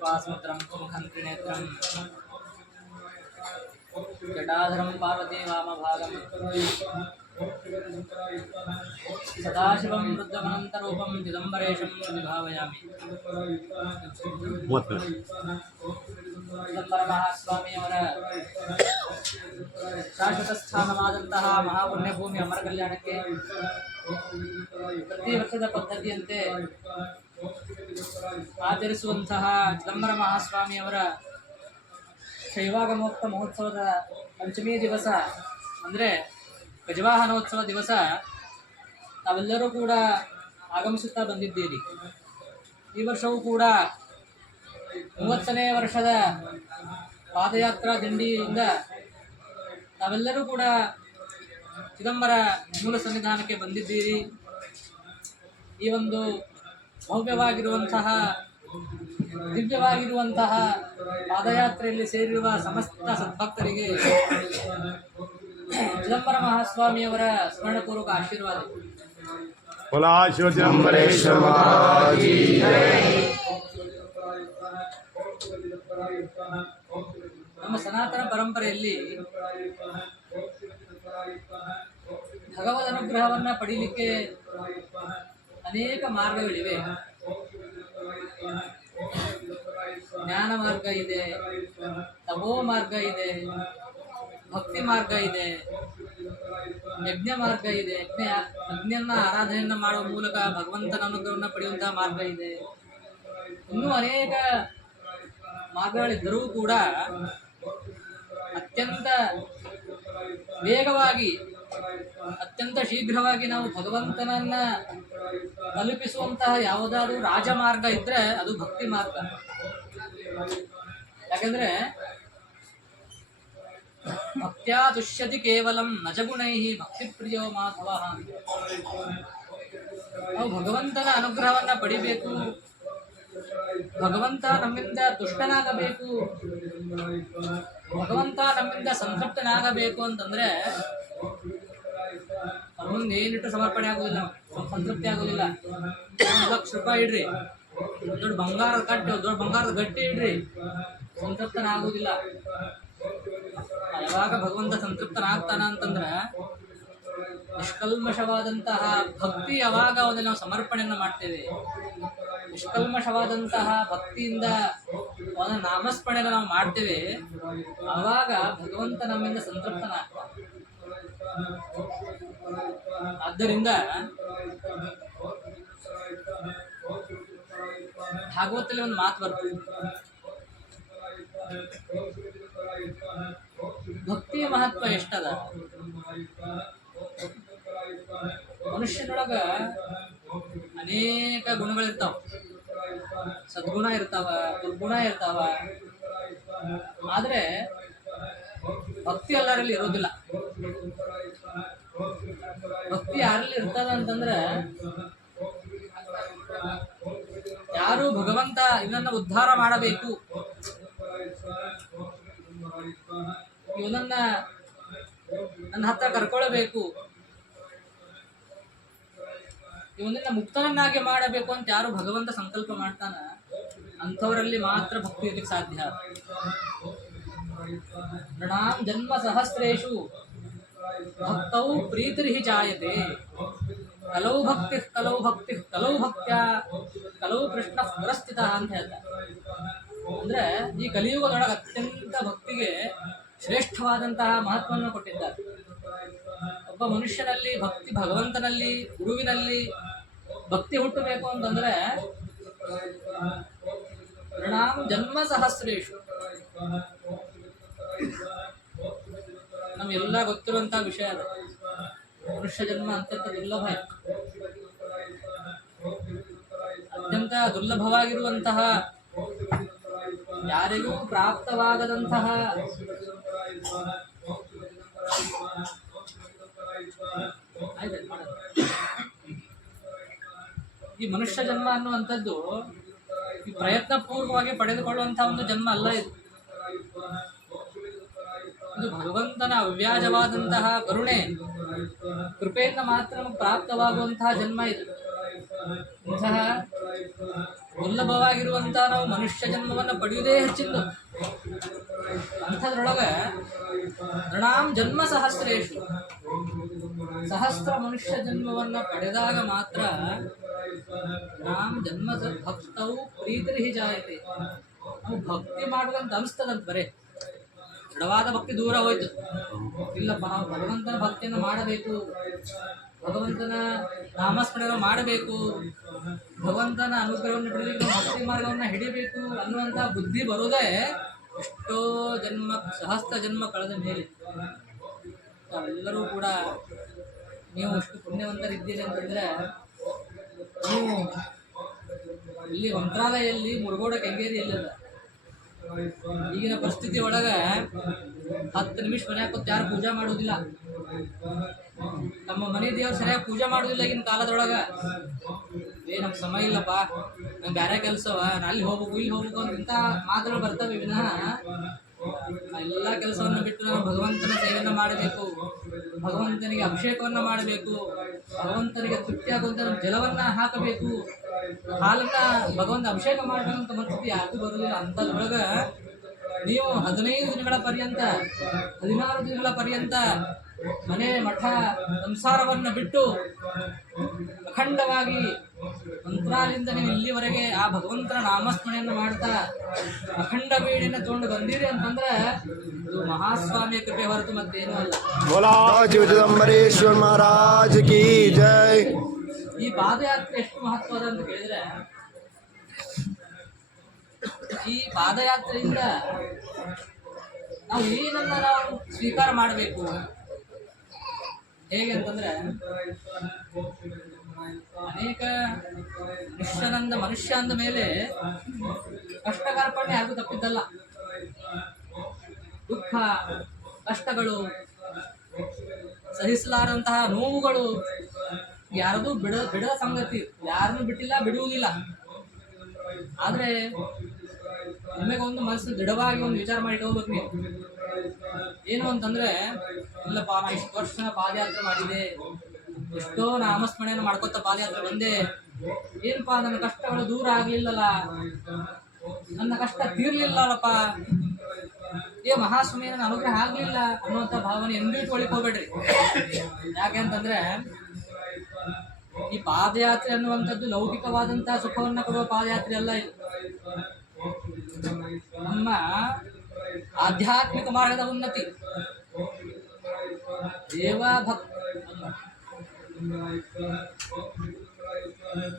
कृपासमुद्रं मुखं त्रिनेत्रं जटाधरं पार्वती वामभागं सदाशिवं रुद्रमनन्तरूपं चिदम्बरेशं विभावयामि ಮೂವತ್ತು ಚಿದಂಬರ ಮಹಾಸ್ವಾಮಿಯವರ ಶಾಶ್ವತ ಸ್ಥಾನವಾದಂತಹ ಮಹಾಪುಣ್ಯಭೂಮಿ ಅಮರ ಕಲ್ಯಾಣಕ್ಕೆ ಪ್ರತಿ ವರ್ಷದ ಪದ್ಧತಿಯಂತೆ ಆಚರಿಸುವಂತಹ ಚಿದಂಬರ ಮಹಾಸ್ವಾಮಿಯವರ ಶೈವಾಗಮೋಕ್ತ ಮಹೋತ್ಸವದ ಪಂಚಮಿ ದಿವಸ, ಅಂದರೆ ಗಜವಾಹನೋತ್ಸವ ದಿವಸ, ತಾವೆಲ್ಲರೂ ಕೂಡ ಆಗಮಿಸುತ್ತಾ ಬಂದಿದ್ದೀರಿ. ಈ ವರ್ಷವೂ ಕೂಡ ಮೂವತ್ತನೇ ವರ್ಷದ ಪಾದಯಾತ್ರಾ ದಿಂಡಿಯಿಂದ ತಾವೆಲ್ಲರೂ ಕೂಡ ಚಿದಂಬರ ಮೂಲ ಸನ್ನಿಧಾನಕ್ಕೆ ಬಂದಿದ್ದೀರಿ. ಈ ಒಂದು ಭವ್ಯವಾಗಿರುವಂತಹ ದಿವ್ಯವಾಗಿರುವಂತಹ ಪಾದಯಾತ್ರೆಯಲ್ಲಿ ಸೇರಿರುವ ಸಮಸ್ತ ಸದ್ಭಕ್ತರಿಗೆ ಚಿದಂಬರ ಮಹಾಸ್ವಾಮಿಯವರ ಸ್ಮರಣಪೂರ್ವಕ ಆಶೀರ್ವಾದ. ನಮ್ಮ ಸನಾತನ ಪರಂಪರೆಯಲ್ಲಿ ಭಗವದ್ ಅನುಗ್ರಹವನ್ನು ಪಡೀಲಿಕ್ಕೆ ಅನೇಕ ಮಾರ್ಗಗಳಿವೆ. ಜ್ಞಾನ ಮಾರ್ಗ ಇದೆ ತಪೋ ಮಾರ್ಗ ಇದೆ, ಭಕ್ತಿ ಮಾರ್ಗ ಇದೆ, ಯಜ್ಞ ಮಾರ್ಗ ಇದೆ, ಯಜ್ಞ, ಯಜ್ಞನ ಆರಾಧನೆಯನ್ನು ಮಾಡುವ ಮೂಲಕ ಭಗವಂತನ ಅನುಗ್ರಹವನ್ನು ಪಡೆಯುವಂತಹ ಮಾರ್ಗ ಇದೆ. ಇನ್ನೂ ಅನೇಕ ಮಾರ್ಗಗಳಿದ್ದರೂ ಕೂಡ ಅತ್ಯಂತ ವೇಗವಾಗಿ ಅತ್ಯಂತ ಶೀಘ್ರವಾಗಿ ನಾವು ಭಗವಂತನನ್ನ ತಲುಪಿಸುವಂತಹ ಯಾವುದಾದ್ರೂ ರಾಜಮಾರ್ಗ ಇದ್ರೆ ಅದು ಭಕ್ತಿ ಮಾರ್ಗ. ಯಾಕಂದ್ರೆ ಭಕ್ತ್ಯಾ ತುಷ್ಯತಿ ಕೇವಲಂ ನಜಗುಣೈ ಭಕ್ತಿ ಪ್ರಿಯೋ ಮಾಧವ. ನಾವು ಭಗವಂತನ ಅನುಗ್ರಹವನ್ನ ಪಡಿಬೇಕು. ಭಗವಂತ ನಮ್ಮಿಂದ ತುಷ್ಟನಾಗಬೇಕು ಭಗವಂತ ನಮ್ಮಿಂದ ಸಂತೃಪ್ತನಾಗಬೇಕು ಅಂತಂದ್ರೆ ಮುಂದೆ ಏನಿಟ್ಟು ಸಮರ್ಪಣೆ ಆಗೋದಿಲ್ಲ. ಸಂತೃಪ್ತಿ ಆಗೋದಿಲ್ಲ ಒಂದು ಲಕ್ಷ ರೂಪಾಯಿ ಇಡ್ರಿ ದೊಡ್ಡ ಬಂಗಾರದ ಕಟ್ಟು ದೊಡ್ಡ ಬಂಗಾರದ ಗಟ್ಟಿ ಇಡ್ರಿ, ಸಂತೃಪ್ತನಾಗುವುದಿಲ್ಲ. ಯಾವಾಗ ಭಗವಂತ ಸಂತೃಪ್ತನಾಗ್ತಾನ ಅಂತಂದ್ರ, ನಿಷ್ಕಲ್ಮಶವಾದಂತಹ ಭಕ್ತಿ ಯಾವಾಗ ಅವನ್ನ ನಾವು ಸಮರ್ಪಣೆಯನ್ನು ಮಾಡ್ತೇವೆ. ನಿಷ್ಕಲ್ಮಶವಾದಂತಹ ಭಕ್ತಿಯಿಂದ ಅವನ ನಾಮಸ್ಮರಣೆಯನ್ನು ನಾವು ಮಾಡ್ತೇವೆ. ಆವಾಗ ಭಗವಂತ ನಮ್ಮಿಂದ ಸಂತೃಪ್ತನಾಗ್ತಾನೆ. ಆದ್ದರಿಂದ ಭಾಗವತಲ್ಲಿ ಒಂದು ಮಾತು ಬರ್ತದೆ. ಭಕ್ತಿಯ ಮಹತ್ವ ಎಷ್ಟದ? ಮನುಷ್ಯನೊಳಗ ಅನೇಕ ಗುಣಗಳಿರ್ತಾವ ಸದ್ಗುಣ ಇರ್ತಾವ, ದುರ್ಗುಣ ಇರ್ತಾವ. ಆದ್ರೆ ಭಕ್ತಿ ಎಲ್ಲರಲ್ಲಿ ಇರೋದಿಲ್ಲ. ಭಕ್ತಿ ಯಾರಲ್ಲಿ ಇರ್ತದ ಅಂತಂದ್ರೆ ಯಾರು ಭಗವಂತ ಇವನನ್ನ ಉದ್ಧಾರ ಮಾಡಬೇಕು? ಇವನನ್ನ ನನ್ನ ಹತ್ರ ಕರ್ಕೊಳ್ಬೇಕು. ಇವನನ್ನ ಮುಕ್ತನನ್ನಾಗಿ ಮಾಡಬೇಕು ಅಂತ ಯಾರು ಭಗವಂತ ಸಂಕಲ್ಪ ಮಾಡ್ತಾನ? ಅಂಥವರಲ್ಲಿ ಮಾತ್ರ ಭಕ್ತಿ ಸಾಧ್ಯ. ನೃಣಾಂ ಜನ್ಮ ಸಹಸ್ರೇಷು ಭಕ್ತೌ ಪ್ರೀತಿರ್ಹಿ ಜಾಯತೆ। ಕಲೌ ಭಕ್ತಿ ಕಲೌ ಭಕ್ತಿ ಕಲೌ ಭಕ್ತ್ಯ ಕಲೌ ಕೃಷ್ಣ ಪುರಸ್ಥಿತ ಅಂತ ಹೇಳ್ತಾರೆ. ಅಂದ್ರೆ ಈ ಕಲಿಯುಗದೊಳಗೆ ಅತ್ಯಂತ ಭಕ್ತಿಗೆ ಶ್ರೇಷ್ಠವಾದಂತಹ ಮಹತ್ವವನ್ನು ಕೊಟ್ಟಿದ್ದಾರೆ. ಒಬ್ಬ ಮನುಷ್ಯನಲ್ಲಿ, ಭಕ್ತಿ ಭಗವಂತನಲ್ಲಿ, ಗುರುವಿನಲ್ಲಿ ಭಕ್ತಿ ಹುಟ್ಟಬೇಕು ಅಂತಂದ್ರೆ ಪ್ರಣಾಮ ಜನ್ಮ ಸಹಸ್ರೇಶು. ನಮ್ಗೆಲ್ಲ ಗೊತ್ತಿರುವಂತಹ ವಿಷಯ ಅದು. ಮನುಷ್ಯ ಜನ್ಮ ಅತ್ಯಂತ ದುರ್ಲಭ ಅತ್ಯಂತ ದುರ್ಲಭವಾಗಿರುವಂತಹ ಯಾರಿಗೂ ಪ್ರಾಪ್ತವಾಗದಂತಹ ಈ ಮನುಷ್ಯ ಜನ್ಮ ಅನ್ನುವಂಥದ್ದು ಈ ಪ್ರಯತ್ನ ಪೂರ್ವವಾಗಿ ಪಡೆದುಕೊಳ್ಳುವಂತಹ ಒಂದು ಜನ್ಮ ಅಲ್ಲ ಇದು. ಇದು ಭಗವಂತನ ಅವ್ಯಾಜವಾದಂತಹ ಕರುಣೆ ಕೃಪೆಯಿಂದ ಮಾತ್ರ ಪ್ರಾಪ್ತವಾಗುವಂತಹ ಜನ್ಮ ಇದು. ಇಂತಹ ದುರ್ಲಭವಾಗಿರುವಂತಹ ನಾವು ಮನುಷ್ಯ ಜನ್ಮವನ್ನ ಪಡೆಯುವುದೇ ಹೆಚ್ಚಿಂದು. ಅಂಥದ್ರೊಳಗೆ ನೃಣಾಂ ಜನ್ಮ ಸಹಸ್ರೇಶು. ಸಹಸ್ರ ಮನುಷ್ಯ ಜನ್ಮವನ್ನ ಪಡೆದಾಗ ಮಾತ್ರ ನೃಣಾಂ ಜನ್ಮ ಭಕ್ತವು ಪ್ರೀತಿ ಜಾಯತೆ. ನಾವು ಭಕ್ತಿ ಮಾಡುವಂತ ಅನಿಸ್ತದಂತ ಬರೇ. ದೃಢವಾದ ಭಕ್ತಿ ದೂರ ಹೋಯ್ತು. ಇಲ್ಲಪ್ಪ, ನಾವು ಭಗವಂತನ ಭಕ್ತಿಯನ್ನು ಮಾಡಬೇಕು. ಭಗವಂತನ ನಾಮಸ್ಮರಣೆ ಮಾಡಬೇಕು. ಭಗವಂತನ ಅನುಗ್ರಹವನ್ನು ಭಕ್ತಿ ಮಾರ್ಗವನ್ನು ಹಿಡಿಬೇಕು ಅನ್ನುವಂಥ ಬುದ್ಧಿ ಬರೋದೇ ಎಷ್ಟೋ ಜನ್ಮ, ಸಹಸ್ರ ಜನ್ಮ ಕಳೆದ ಮೇಲೆ. ತಾವೆಲ್ಲರೂ ಕೂಡ ನೀವು ಅಷ್ಟು ಪುಣ್ಯವಂತರಿದ್ದೀರಿ ಅಂತಂದ್ರೆ ನೀವು ಇಲ್ಲಿ ಮಂತ್ರಾಲಯಲ್ಲಿ ಮುರುಗೋಡ ಕೆಂಗೇರಿ ಇಲ್ಲದ ಈಗಿನ ಪರಿಸ್ಥಿತಿ ಒಳಗ ಹತ್ತು ನಿಮಿಷ ಮನ್ಯಾಗ ಕೂತ್ ಯಾರು ಪೂಜೆ ಮಾಡೋದಿಲ್ಲ. ನಮ್ಮ ಮನೆ ದೇವ್ರು ಸರಿಯಾಗಿ ಪೂಜೆ ಮಾಡೋದಿಲ್ಲ ಈಗಿನ ಕಾಲದೊಳಗ. ಏ, ನಮ್ಗೆ ಸಮಯ ಇಲ್ಲಪ್ಪ. ನಂಗೆ ಬೇರೆ ಕೆಲಸವ. ಅಲ್ಲಿ ಹೋಗ್ಬೇಕು, ಇಲ್ಲಿ ಹೋಗ್ಬೇಕು ಅಂತ ಮಾತುಗಳು ಬರ್ತವೆ ವಿನಃ. ಎಲ್ಲ ಕೆಲಸವನ್ನು ಬಿಟ್ಟು ನಾವು ಭಗವಂತನ ಸೇವೆಯನ್ನು ಮಾಡಬೇಕು. ಭಗವಂತನಿಗೆ ಅಭಿಷೇಕವನ್ನ ಮಾಡಬೇಕು, ಭಗವಂತನಿಗೆ ತೃಪ್ತಿಯಾಗುವಂತ ಜಲವನ್ನ ಹಾಕಬೇಕು, ಹಾಲನ್ನ ಭಗವಂತ ಅಭಿಷೇಕ ಮಾಡಬೇಕಂತ ಮನಸ್ಥಿತಿ ಯಾಕೆ ಬರುವುದಿಲ್ಲ. ಅಂತದ್ರೊಳಗ ನೀವು ಹದಿನೈದು ದಿನಗಳ ಪರ್ಯಂತ, ಹದಿನಾರು ದಿನಗಳ ಪರ್ಯಂತ ಮನೆ ಮಠ ಸಂಸಾರವನ್ನು ಬಿಟ್ಟು ಅಖಂಡವಾಗಿ ಮಂತ್ರಾಲಿಂದ ನೀವು ಇಲ್ಲಿವರೆಗೆ ಆ ಭಗವಂತನ ನಾಮಸ್ಮರಣೆಯನ್ನು ಮಾಡ್ತಾ ಅಖಂಡ ಬೀಡಿನ ತೊಂಡು ಬಂದಿರಿ ಅಂತಂದ್ರೆ ಇದು ಮಹಾಸ್ವಾಮಿಯ ಕೃಪೆ ಹೊರತು ಮತ್ತೇನು ಅಲ್ಲ. ಮಹಾರಾಜ ಕಿ ಜೈ. ಈ ಪಾದಯಾತ್ರೆ ಎಷ್ಟು ಮಹತ್ವದ ಅಂತ ಕೇಳಿದ್ರೆ ಈ ಪಾದಯಾತ್ರೆಯಿಂದ ನಾವು ಏನನ್ನ ನಾವು ಸ್ವೀಕಾರ ಮಾಡಬೇಕು? ಹೇಗೆ ಅಂತಂದ್ರೆ ಅನೇಕ ಮನುಷ್ಯನಂದ ಮನುಷ್ಯ ಅಂದ ಮೇಲೆ ಕಷ್ಟ ಕಾರ್ಪಣ್ಯ ಯಾರಿಗೂ ತಪ್ಪಿದ್ದಲ್ಲ. ದುಃಖ, ಕಷ್ಟಗಳು ಸಹಿಸಲಾರಂತಹ ನೋವುಗಳು ಯಾರದು ಬಿಡ, ಬಿಡದ ಸಂಗತಿ. ಯಾರನ್ನು ಬಿಟ್ಟಿಲ್ಲ, ಬಿಡುವುದಿಲ್ಲ. ಆದ್ರೆ ನಿಮಗೊಂದು ಮನಸ್ಸು ದೃಢವಾಗಿ ಒಂದು ವಿಚಾರ ಮಾಡಿ ಹೋಗ್ಬೇಕು ನೀವು. ಏನು ಅಂತಂದ್ರೆ, ಇಲ್ಲಪ್ಪ, ನಾ ಇಷ್ಟು ವರ್ಷ ಪಾದಯಾತ್ರೆ ಮಾಡಿದೆ. ಎಷ್ಟೋ ನಾಮಸ್ಮರಣೆಯನ್ನು ಮಾಡ್ಕೊತ ಪಾದಯಾತ್ರೆ ಬಂದೆ. ಏನಪ್ಪಾ, ನನ್ನ ಕಷ್ಟಗಳು ದೂರ ಆಗ್ಲಿಲ್ಲಲ್ಲ. ನನ್ನ ಕಷ್ಟ ತೀರ್ಲಿಲ್ಲಲ್ಲಪ್ಪ. ಏ ಮಹಾಸ್ವಾಮಿ ನನ್ನ ಅನುಗ್ರಹ ಆಗ್ಲಿಲ್ಲ ಅನ್ನುವಂಥ ಭಾವನೆ ಎಂದೂ ಯಾಕೆ ಅಂತಂದ್ರೆ, ಈ ಪಾದಯಾತ್ರೆ ಅನ್ನುವಂಥದ್ದು ಲೌಕಿಕವಾದಂತಹ ಸುಖವನ್ನ ಕೊಡುವ ಪಾದಯಾತ್ರೆ ಅಲ್ಲ ಇದು. ನಮ್ಮ ಆಧ್ಯಾತ್ಮಿಕ ಮಾರ್ಗದ ಉನ್ನತಿ. ದೇವ ಭಕ್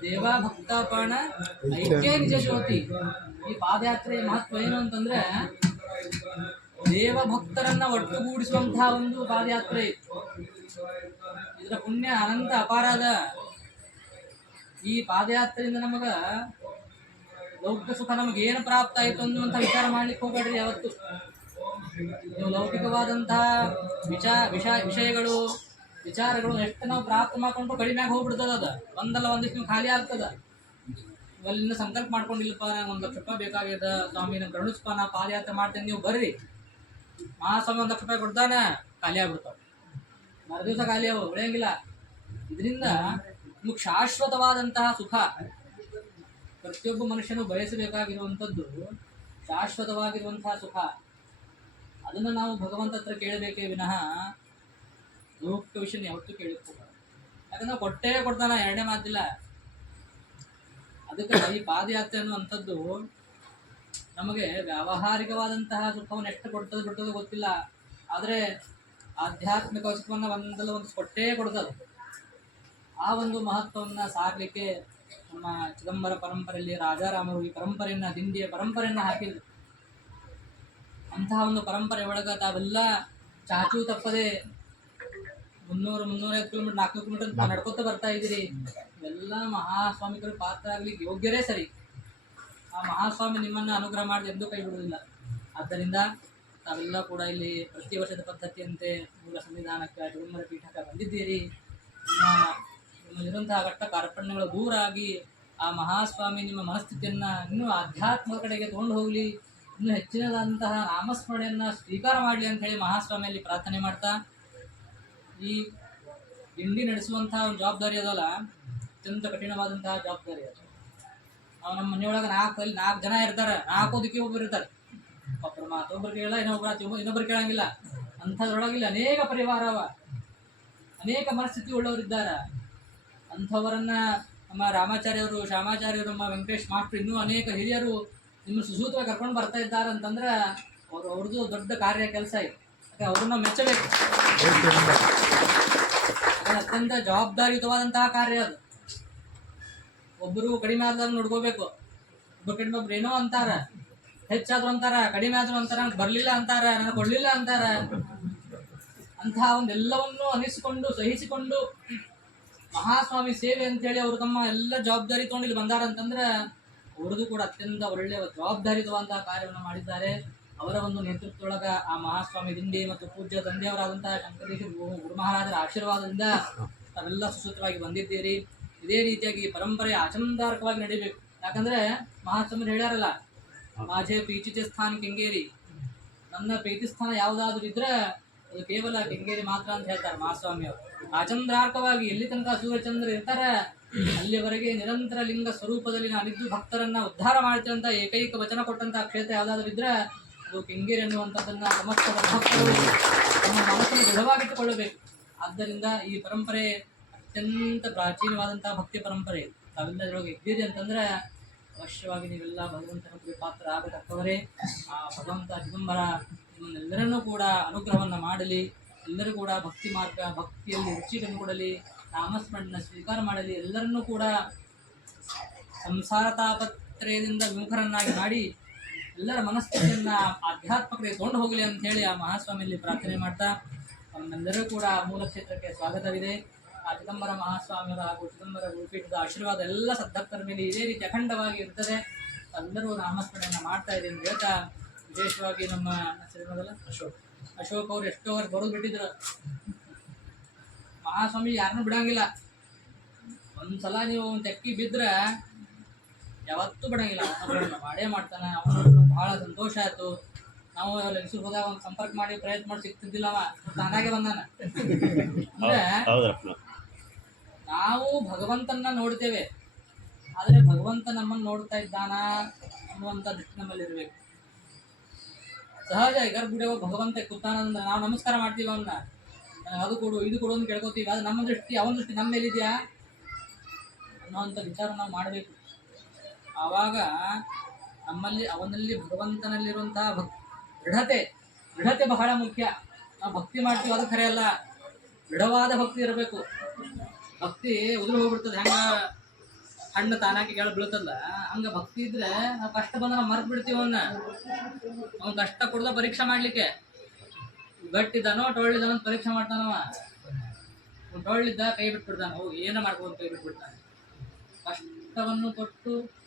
ದೇವಾ ಭಕ್ತಾಪಣ ಐಕ್ಯ ನಿಜ ಜ್ಯೋತಿ ಈ ಪಾದಯಾತ್ರೆಯ ಮಹತ್ವ ಏನು ಅಂತಂದ್ರೆ ದೇವ ಭಕ್ತರನ್ನ ಒಟ್ಟುಗೂಡಿಸುವಂತಹ ಒಂದು ಪಾದಯಾತ್ರೆ. ಇದು. ಇದರ ಪುಣ್ಯ ಅನಂತ ಅಪಾರದ ಈ ಪಾದಯಾತ್ರೆಯಿಂದ ನಮಗ ಲೌಕಿಕ ಸುಖ ನಮಗೆ ಏನು ಪ್ರಾಪ್ತ ಆಯ್ತು ಅನ್ನುವಂಥ ವಿಚಾರ ಮಾಡ್ಲಿಕ್ಕೆ ಹೋಗ್ಬೇಡ್ರಿ ಯಾವತ್ತು. ಲೌಕಿಕವಾದಂತಹ ವಿಚಾರ ವಿಷ ವಿಷಯಗಳು ವಿಚಾರಗಳು ಎಷ್ಟು ನಾವು ಪ್ರಾಪ್ತ ಮಾಡ್ಕೊಂಡು ಕಡಿಮೆ ಆಗಿ ಹೋಗ್ಬಿಡ್ತದ ಅದ. ಒಂದಲ್ಲ ಒಂದಿಷ್ಟು ನೀವು ಖಾಲಿ ಆಗ್ತದ. ಅಲ್ಲಿಂದ ಸಂಕಲ್ಪ ಮಾಡ್ಕೊಂಡಿಲ್ಲಪ್ಪ, ನಂಗೆ ಒಂದು ಲಕ್ಷ ರೂಪಾಯಿ ಬೇಕಾಗ್ಯದ, ಸ್ವಾಮಿ ನಂಗೆ ಕರುಣಿಸ್ಪ, ನಾ ಪಾದಯಾತ್ರೆ ಮಾಡ್ತೇನೆ, ನೀವು ಬರ್ರಿ. ಮಹಾಸ್ವಾಮಿ ಒಂದು ಲಕ್ಷ ರೂಪಾಯಿ ಕೊಡ್ತಾನೆ, ಖಾಲಿ ಆಗ್ಬಿಡ್ತಾವ. ಮರು ದಿವಸ ಖಾಲಿ ಅವು ಉಳಿಯಂಗಿಲ್ಲ. ಇದರಿಂದ ನಿಮಗೆ ಶಾಶ್ವತವಾದಂತಹ ಸುಖ. ಪ್ರತಿಯೊಬ್ಬ ಮನುಷ್ಯನು ಬಯಸಬೇಕಾಗಿರುವಂಥದ್ದು ಶಾಶ್ವತವಾಗಿರುವಂತಹ ಸುಖ. ಅದನ್ನು ನಾವು ಭಗವಂತ ಹತ್ರ ಕೇಳಬೇಕೇ ವಿನಃ ಲೌಕಿಕ ವಿಷಯ ಯಾವತ್ತೂ ಹೋಗಲ್ಲ ಯಾಕಂದ್ರೆ ಕೊಟ್ಟೇ ಕೊಡ್ತಾನ, ಎರಡನೇ ಮಾತಿಲ್ಲ. ಅದಕ್ಕೆ ಈ ಪಾದಯಾತ್ರೆ ಅನ್ನುವಂಥದ್ದು ನಮಗೆ ವ್ಯಾವಹಾರಿಕವಾದಂತಹ ಸುಖವನ್ನು ಎಷ್ಟು ಕೊಡ್ತದೆ ಬಿಡ್ತದೆ ಗೊತ್ತಿಲ್ಲ. ಆದರೆ ಆಧ್ಯಾತ್ಮಿಕ ಸುಖವನ್ನು ಒಂದಲ್ಲ ಒಂದು ಕೊಟ್ಟೇ ಕೊಡ್ತದೆ ಆ ಒಂದು ಮಹತ್ವವನ್ನು ಸಾರಲಿಕ್ಕೆ ನಮ್ಮ ಚಿದಂಬರ ಪರಂಪರೆಯಲ್ಲಿ ರಾಜಾರಾಮರು ಈ ಪರಂಪರೆಯನ್ನ ದಿಂಡಿಯ ಪರಂಪರೆಯನ್ನ ಹಾಕಿದ್ರು. ಅಂತಹ ಒಂದು ಪರಂಪರೆ ಒಳಗ ತಾವೆಲ್ಲ ಚಾಚು ತಪ್ಪದೆ ಮುನ್ನೂರು ಐದು ಕಿಲೋಮೀಟರ್ ನಾಲ್ಕು ಕಿಲೋಮೀಟರ್ ನಡ್ಕೋತ ಬರ್ತಾ ಇದ್ದೀರಿ. ಎಲ್ಲ ಮಹಾಸ್ವಾಮಿಗಳು ಪಾತ್ರ ಆಗ್ಲಿಕ್ಕೆ ಯೋಗ್ಯರೇ ಸರಿ. ಆ ಮಹಾಸ್ವಾಮಿ ನಿಮ್ಮನ್ನ ಅನುಗ್ರಹ ಮಾಡಿ ಎಂದೂ ಕೈ ಬಿಡುವುದಿಲ್ಲ. ಆದ್ದರಿಂದ ತಾವೆಲ್ಲ ಕೂಡ ಇಲ್ಲಿ ಪ್ರತಿ ವರ್ಷದ ಪದ್ಧತಿಯಂತೆ ಮೂಲ ಸಂವಿಧಾನಕ್ಕೆ ಚಿದಂಬರ ಪೀಠಕ್ಕೆ ಬಂದಿದ್ದೀರಿ. ನಿಮ್ಮ ನಿಮ್ಮಲ್ಲಿರುವಂತಹ ಘಟ್ಟ ಕಾರ್ಪಣ್ಯಗಳು ದೂರ ಆಗಿ ಆ ಮಹಾಸ್ವಾಮಿ ನಿಮ್ಮ ಮನಸ್ಥಿತಿಯನ್ನ ಇನ್ನೂ ಆಧ್ಯಾತ್ಮದ ಕಡೆಗೆ ತಗೊಂಡು ಹೋಗಲಿ. ಇನ್ನೂ ಹೆಚ್ಚಿನದಾದಂತಹ ನಾಮಸ್ಮರಣೆಯನ್ನ ಸ್ವೀಕಾರ ಮಾಡಲಿ ಅಂತ ಹೇಳಿ ಮಹಾಸ್ವಾಮಿಯಲ್ಲಿ ಪ್ರಾರ್ಥನೆ ಮಾಡ್ತಾ ಈ ಗಿಂಡಿ ನಡೆಸುವಂತಹ ಒಂದು ಜವಾಬ್ದಾರಿ ಅದಲ್ಲ. ಅತ್ಯಂತ ಕಠಿಣವಾದಂತಹ ಜವಾಬ್ದಾರಿ ಅದು. ಅವ್ ನಮ್ಮ ಮನೆಯೊಳಗೆ ನಾಲ್ಕು ಅಲ್ಲಿ ನಾಲ್ಕು ಜನ ಇರ್ತಾರೆ. ನಾಲ್ಕು ದಿಕ್ಕಿ ಒಬ್ಬರು ಇರ್ತಾರೆ. ಒಬ್ಬರು ಮಾತು ಒಬ್ರು ಕೇಳಲ್ಲ ಇನ್ನೊಬ್ಬರು ಇನ್ನೊಬ್ರು- ಕೇಳಂಗಿಲ್ಲ. ಅಂಥದ್ರೊಳಗಿಲ್ಲ ಅನೇಕ ಪರಿವಾರ ಅವ. ಅನೇಕ ಮನಸ್ಥಿತಿ ಉಳ್ಳವರಿದ್ದಾರೆ ಅಂಥವರನ್ನ ನಮ್ಮ ರಾಮಾಚಾರ್ಯರು, ಶ್ಯಾಮಾಚಾರ್ಯರು, ನಮ್ಮ ವೆಂಕಟೇಶ್ ಮಾಸ್ಟರ್ ಇನ್ನೂ ಅನೇಕ ಹಿರಿಯರು ನಿಮ್ಮ ಸುಸೂತ್ರ ಕರ್ಕೊಂಡು ಬರ್ತಾ ಇದ್ದಾರೆ ಅಂತಂದ್ರೆ ಅವ್ರು ಅವ್ರದ್ದು ದೊಡ್ಡ ಕಾರ್ಯ ಕೆಲಸ ಇದೆ. ಅವ್ರನ್ನ ಮೆಚ್ಚಬೇಕು ಅತ್ಯಂತ ಜವಾಬ್ದಾರಿಯುತವಾದಂತಹ ಕಾರ್ಯ ಅದು. ಒಬ್ಬರು ಕಡಿಮೆ ಆದಾಗ ನೋಡ್ಕೋಬೇಕು. ಒಬ್ಬರು ಕಡಿಮೆ ಒಬ್ರು ಏನೋ ಅಂತಾರ. ಹೆಚ್ಚಾದ್ರು ಅಂತಾರ, ಕಡಿಮೆ ಆದ್ರು ಅಂತಾರ ನನಗೆ ಬರ್ಲಿಲ್ಲ ಅಂತಾರ ನನಗೆ ಕೊಡ್ಲಿಲ್ಲ ಅಂತಾರ. ಅಂತಹ ಒಂದೆಲ್ಲವನ್ನು ಅನಿಸಿಕೊಂಡು, ಸಹಿಸಿಕೊಂಡು ಮಹಾಸ್ವಾಮಿ ಸೇವೆ ಅಂತೇಳಿ ಅವರು ತಮ್ಮ ಎಲ್ಲ ಜವಾಬ್ದಾರಿ ತಗೊಂಡು ಇಲ್ಲಿ ಬಂದಾರ ಅಂತಂದ್ರೆ ಅವ್ರದ್ದು ಕೂಡ ಅತ್ಯಂತ ಒಳ್ಳೆಯ ಜವಾಬ್ದಾರಿಯುತವಾದಂತಹ ಕಾರ್ಯವನ್ನು ಮಾಡಿದ್ದಾರೆ. ಅವರ ಒಂದು ನೇತೃತ್ವದೊಳಗ ಆ ಮಹಾಸ್ವಾಮಿ ದಿಂಡಿ ಮತ್ತು ಪೂಜ್ಯ ತಂದೆಯವರಾದಂತಹ ಶಂಕರೇಶ್ವರ ಗುರು ಮಹಾರಾಜರ ಆಶೀರ್ವಾದದಿಂದ ತಾವೆಲ್ಲ ಸುಸೂತ್ರವಾಗಿ ಬಂದಿದ್ದೀರಿ. ಇದೇ ರೀತಿಯಾಗಿ ಪರಂಪರೆ ಆಚಂದಾರಕವಾಗಿ ನಡಿಬೇಕು ಯಾಕಂದ್ರೆ ಮಹಾಸ್ವಾಮಿ ಹೇಳ್ಯಾರಲ್ಲ, ಮಾಜೆ ಪೀಚಿತ ಸ್ಥಾನ ಕೆಂಗೇರಿ. ನನ್ನ ಪ್ರೀತಿ ಸ್ಥಾನ ಯಾವುದಾದ್ರೂ ಇದ್ರೆ ಅದು ಕೇವಲ ಕೆಂಗೇರಿ ಮಾತ್ರ ಅಂತ ಹೇಳ್ತಾರೆ ಮಹಾಸ್ವಾಮಿ ಅವರು. ಆಚಂದ್ರಾರ್ಕವಾಗಿ ಎಲ್ಲಿ ತನಕ ಸೂರ್ಯಚಂದ್ರ ಇರ್ತಾರೆ, ಅಲ್ಲಿವರೆಗೆ ನಿರಂತರ ಲಿಂಗ ಸ್ವರೂಪದಲ್ಲಿ ನಾನಿದ್ದು ಭಕ್ತರನ್ನ ಉದ್ಧಾರ ಮಾಡ್ತೇವೆ ಅಂತ ಏಕೈಕ ವಚನ ಕೊಟ್ಟಂತಹ ಕ್ಷೇತ್ರ ಯಾವ್ದಾದ್ರು ಇದ್ರೆ ಅದು ಕೆಂಗೇರಿ ಅನ್ನುವಂಥದ್ದನ್ನು ಸಮಸ್ತ ಭಕ್ತರು ತಮ್ಮ ಮನಸ್ಸನ್ನು ದೃಢವಾಗಿಟ್ಟುಕೊಳ್ಳಬೇಕು. ಆದ್ದರಿಂದ ಈ ಪರಂಪರೆ ಅತ್ಯಂತ ಪ್ರಾಚೀನವಾದಂತಹ ಭಕ್ತಿ ಪರಂಪರೆ. ತಾವೆಲ್ಲ ಇದ್ರೊಳಗೆ ಇದ್ದೀರಿ ಅಂತಂದ್ರೆ ಅವಶ್ಯವಾಗಿ ನೀವೆಲ್ಲ ಭಗವಂತನ ಕೃಪೆ ಪಾತ್ರ ಆಗತಕ್ಕವರೇ ಆ ಭಗವಂತ ದಿಗಂಬರ, ನಿಮ್ಮನ್ನೆಲ್ಲರನ್ನೂ ಕೂಡ ಅನುಗ್ರಹವನ್ನು ಮಾಡಲಿ. ಎಲ್ಲರೂ ಕೂಡ ಭಕ್ತಿ ಮಾರ್ಗ, ಭಕ್ತಿಯಲ್ಲಿ ರುಚಿ ಕೊಡಲಿ ನಾಮಸ್ಮರಣ ಸ್ವೀಕಾರ ಮಾಡಲಿ. ಎಲ್ಲರನ್ನೂ ಕೂಡ ಸಂಸಾರ ತಾಪತ್ರಯದಿಂದ ವಿಮುಖರನ್ನಾಗಿ ಮಾಡಿ ಎಲ್ಲರ ಮನಸ್ಥಿತಿಯನ್ನ ಆಧ್ಯಾತ್ಮ ಕಡೆ ತಗೊಂಡು ಹೋಗಲಿ ಅಂತ ಹೇಳಿ ಆ ಮಹಾಸ್ವಾಮಿಯಲ್ಲಿ ಪ್ರಾರ್ಥನೆ ಮಾಡ್ತಾ, ನಮ್ಮೆಲ್ಲರೂ ಕೂಡ ಮೂಲ ಕ್ಷೇತ್ರಕ್ಕೆ ಸ್ವಾಗತವಿದೆ. ಆ ಚಿದಂಬರ ಮಹಾಸ್ವಾಮಿಯವರ ಹಾಗೂ ಚಿದಂಬರ ಗುರುಪೀಠದ ಆಶೀರ್ವಾದ ಎಲ್ಲ ಸದ್ಭಕ್ತರ ಮೇಲೆ ಇದೇ ರೀತಿ ಅಖಂಡವಾಗಿ ಇರ್ತದೆ. ಎಲ್ಲರೂ ನಾಮಸ್ಮರಣೆಯನ್ನು ಮಾಡ್ತಾ ಇದ್ದೀನಿ ಹೇಳ್ತಾ, ವಿಶೇಷವಾಗಿ ನಮ್ಮ ಶ್ರೀಮದಲ್ಲ ಅಶೋಕ್. ಅಶೋಕ್ ಅವ್ರು ಎಷ್ಟೋ ವರ್ಷ ಬರೋದು ಬಿಟ್ಟಿದ್ರು ಮಹಾಸ್ವಾಮಿ ಯಾರನ್ನೂ ಬಿಡಂಗಿಲ್ಲ. ಒಂದ್ಸಲ ನೀವು ಒಂದು ತೆಕ್ಕಿ ಬಿದ್ರೆ ಯಾವತ್ತೂ ಬಿಡಂಗಿಲ್ಲ. ಅವನ ಮಾಡೇ ಮಾಡ್ತಾನೆ. ಅವನ ಬಹಳ ಸಂತೋಷ ಆಯ್ತು. ನಾವು ಲೆಕ್ಸೂರ್ ಹೋದಾಗ ಒಂದು ಸಂಪರ್ಕ ಮಾಡಿ ಪ್ರಯತ್ನ ಮಾಡಿ ಸಿಗ್ತಿದ್ದಿಲ್ಲ ಅವ. ತಾನಾಗೆ ಬಂದಾನ. ಅಂದ್ರೆ ನಾವು ಭಗವಂತನ ನೋಡ್ತೇವೆ. ಆದರೆ ಭಗವಂತ ನಮ್ಮನ್ನ ನೋಡ್ತಾ ಇದ್ದಾನ ಅನ್ನುವಂಥ ದೃಷ್ಟಿ ನಮ್ಮಲ್ಲಿ ಇರಬೇಕು. ಸಹಜ ಗರ್ಭಗುಡಿ ಭಗವಂತ ಕೂತಾನಂದ್ರೆ ನಾವು ನಮಸ್ಕಾರ ಮಾಡ್ತೀವಿ ಅವನ್ನ ಅದು ಕೊಡು ಇದು ಕೊಡು ಅಂತ ಕೇಳ್ಕೊತೀವಿ. ಅದು ನಮ್ಮ ದೃಷ್ಟಿ ಅವನ ದೃಷ್ಟಿ ನಮ್ಮ ಮೇಲಿದೆಯಾ ಅನ್ನೋವಂಥ ವಿಚಾರ ನಾವು ಮಾಡಬೇಕು. ಆವಾಗ ನಮ್ಮಲ್ಲಿ, ಅವನಲ್ಲಿ, ಭಗವಂತನಲ್ಲಿರುವಂತಹ ಭಕ್, ದೃಢತೆ ದೃಢತೆ ಬಹಳ ಮುಖ್ಯ. ನಾವು ಭಕ್ತಿ ಮಾಡ್ತೀವಿ, ಅದು ಖರೆ ಅಲ್ಲ. ದೃಢವಾದ ಭಕ್ತಿ ಇರಬೇಕು. ಭಕ್ತಿ ಉದುರು ಹೋಗ್ಬಿಡ್ತದೆ, ಹಂಗ ಹಣ್ಣು ತಾನಾಕಿ ಕೆಳ ಬೀಳ್ತಲ್ಲ ಹಂಗ ಭಕ್ತಿ ಇದ್ರೆ ನಾವು ಕಷ್ಟ ಬಂದ ನಾವು ಮರ್ತು ಬಿಡ್ತೀವಿ ಅವನ್ನ ಅವ್ನ ಕಷ್ಟ ಕೊಡ್ದ ಪರೀಕ್ಷೆ ಮಾಡ್ಲಿಕ್ಕೆ. ಗಟ್ಟಿದ್ದಾನೋ ಟೊಳ್ಳಿದಾನೋ ಅಂತ ಪರೀಕ್ಷೆ ಮಾಡ್ತಾನವ. ಅವ್ನು ಟೊಳ್ಳಿದ್ದ ಕೈ ಬಿಟ್ಬಿಡ್ತಾನ. ಹೋಗಿ ಏನ ಮಾಡ್ಕೊಂಡು ಕೈ ಬಿಟ್ಬಿಡ್ತಾನೆ. ಕಷ್ಟವನ್ನು ಕೊಟ್ಟು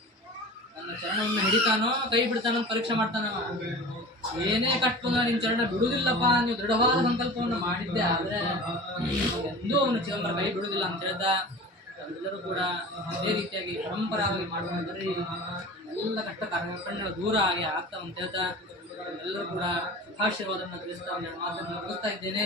ನನ್ನ ಚರಣವನ್ನು ಹಿಡಿತಾನೋ, ಕೈ ಬಿಡ್ತಾನೋ ಪರೀಕ್ಷೆ ಮಾಡ್ತಾನವ ಏನೇ ಕಷ್ಟ ಬಂದ್ರೆ ನಿನ್ನ ಚರಣ ಬಿಡುವುದಿಲ್ಲಪ್ಪ ನೀವು ದೃಢವಾದ ಸಂಕಲ್ಪವನ್ನು ಮಾಡಿದ್ದೆ, ಆದರೆ ಎಂದೂ ಅವನು ಚಿದಂಬರ ಕೈ ಬಿಡುವುದಿಲ್ಲ ಅಂತ ಹೇಳ್ತಾ ಎಲ್ಲರೂ ಕೂಡ ಅದೇ ರೀತಿಯಾಗಿ ಪರಂಪರಾವಾಗಿ ಮಾಡ್ಕೊಂಡು ಬರ್ರಿ ಎಲ್ಲ ಕಷ್ಟ ಕಣ್ಣಗಳ ದೂರ ಆಗಿ ಆಗ್ತಾ ಅಂತ ಹೇಳ್ತಾ ಎಲ್ಲರೂ ಕೂಡ ಆಶೀರ್ವಾದವನ್ನು ತಿಳಿಸ್ತಾ ಒಂದೆರಡು ಮಾತನ್ನು ಮುಗಿಸ್ತಾ ಇದ್ದೇನೆ.